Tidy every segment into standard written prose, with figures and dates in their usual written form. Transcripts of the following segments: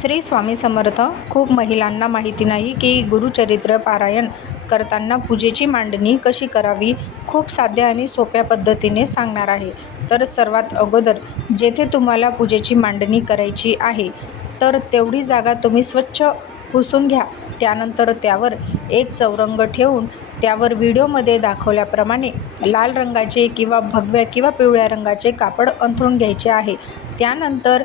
श्री स्वामी समर्थ. खूप महिलांना माहिती नाही की गुरुचरित्र पारायण करताना पूजेची मांडणी कशी करावी. खूप साध्या आणि सोप्या पद्धतीने सांगणार आहे. तर सर्वात अगोदर जेथे तुम्हाला पूजेची मांडणी करायची आहे तर तेवढी जागा तुम्ही स्वच्छ पुसून घ्या. त्यानंतर त्यावर एक चौरंग ठेवून त्यावर व्हिडिओमध्ये दाखवल्याप्रमाणे लाल रंगाचे किंवा भगव्या किंवा पिवळ्या रंगाचे कापड अंथरून घ्यायचे आहे. त्यानंतर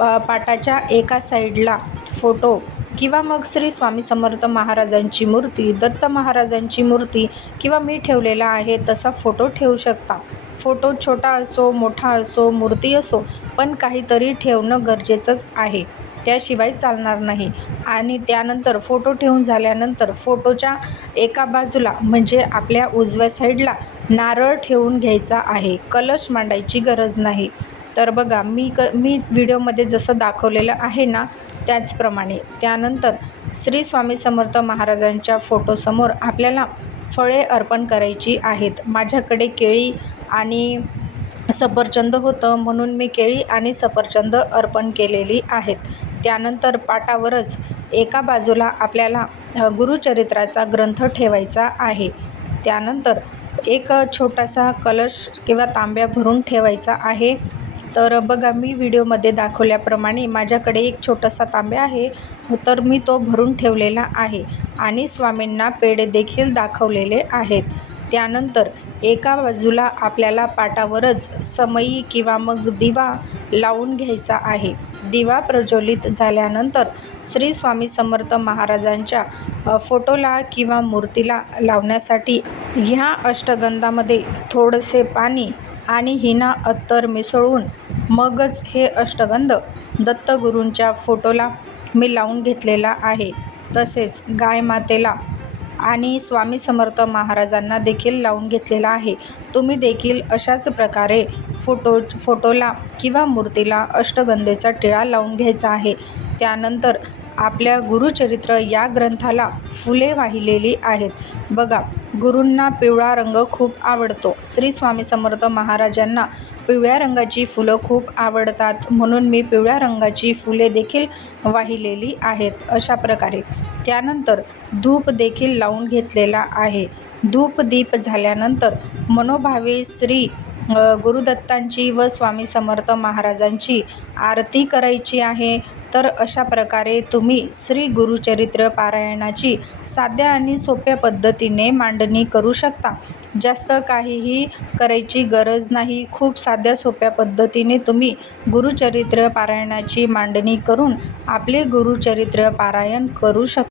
पाटाच्या एका साईडला फोटो किंवा मग श्री स्वामी समर्थ महाराजांची मूर्ती, दत्त महाराजांची मूर्ती किंवा मी ठेवलेला आहे तसा फोटो ठेवू शकता. फोटो छोटा असो मोठा असो मूर्ती असो पण काहीतरी ठेवणं गरजेचंच आहे, त्याशिवाय चालणार नाही. आणि त्यानंतर फोटो ठेवून झाल्यानंतर फोटोच्या एका बाजूला म्हणजे आपल्या उजव्या साईडला नारळ ठेवून घ्यायचा आहे. कलश मांडायची गरज नाही. तर बघा मी व्हिडिओमध्ये जसं दाखवलेलं आहे ना त्याचप्रमाणे. त्यानंतर श्री स्वामी समर्थ महाराजांच्या फोटोसमोर आपल्याला फळे अर्पण करायची आहेत. माझ्याकडे केळी आणि सफरचंद होतं म्हणून मी केळी आणि सफरचंद अर्पण केलेली आहेत. त्यानंतर पाटावरच एका बाजूला आपल्याला गुरुचरित्राचा ग्रंथ ठेवायचा आहे. त्यानंतर एक छोटासा कलश किंवा तांब्या भरून ठेवायचा आहे. तर बघा मी व्हिडिओमध्ये दाखवल्याप्रमाणे माझ्याकडे एक छोटासा तांब्या आहे तर मी तो भरून ठेवलेला आहे आणि स्वामींना पेढे देखील दाखवलेले आहेत. त्यानंतर एका बाजूला आपल्याला पाटावरच समई किंवा मग दिवा लावून घ्यायचा आहे. दिवा प्रज्वलित झाल्यानंतर श्री स्वामी समर्थ महाराजांच्या फोटोला किंवा मूर्तीला लावण्यासाठी ह्या अष्टगंधामध्ये थोडेसे पाणी आणि हिना अत्तर मिसळून मगच हे अष्टगंध दत्तगुरूंच्या फोटोला मी लावून घेतलेला आहे. तसेच गाय मातेला आणि स्वामी समर्थ महाराजांना देखील लावून घेतलेला आहे. तुम्ही देखील अशाच प्रकारे फोटोला किंवा मूर्तीला अष्टगंधेचा टिळा लावून घ्यायचा आहे. त्यानंतर आपल्या गुरुचरित्र या ग्रंथाला फुले वाहिलेली आहेत. बघा गुरूंना पिवळा रंग खूप आवडतो. श्री स्वामी समर्थ महाराजांना पिवळ्या रंगाची फुलं खूप आवडतात म्हणून मी पिवळ्या रंगाची फुले देखील वाहिलेली आहेत अशा प्रकारे. त्यानंतर धूप देखील लावून घेतलेला आहे. धूप दीप झाल्यानंतर मनोभावे श्री गुरुदत्तांची व स्वामी समर्थ महाराजांची आरती करायची आहे. तर अशा प्रकारे तुम्ही श्री गुरुचरित्र पारायणाची साध्या आणि सोप्या पद्धतीने मांडणी करू शकता. जास्त काहीही करायची गरज नाही. खूप साध्या सोप्या पद्धतीने तुम्ही गुरुचरित्र पारायणाची मांडणी करून आपले गुरुचरित्र पारायण करू शकता.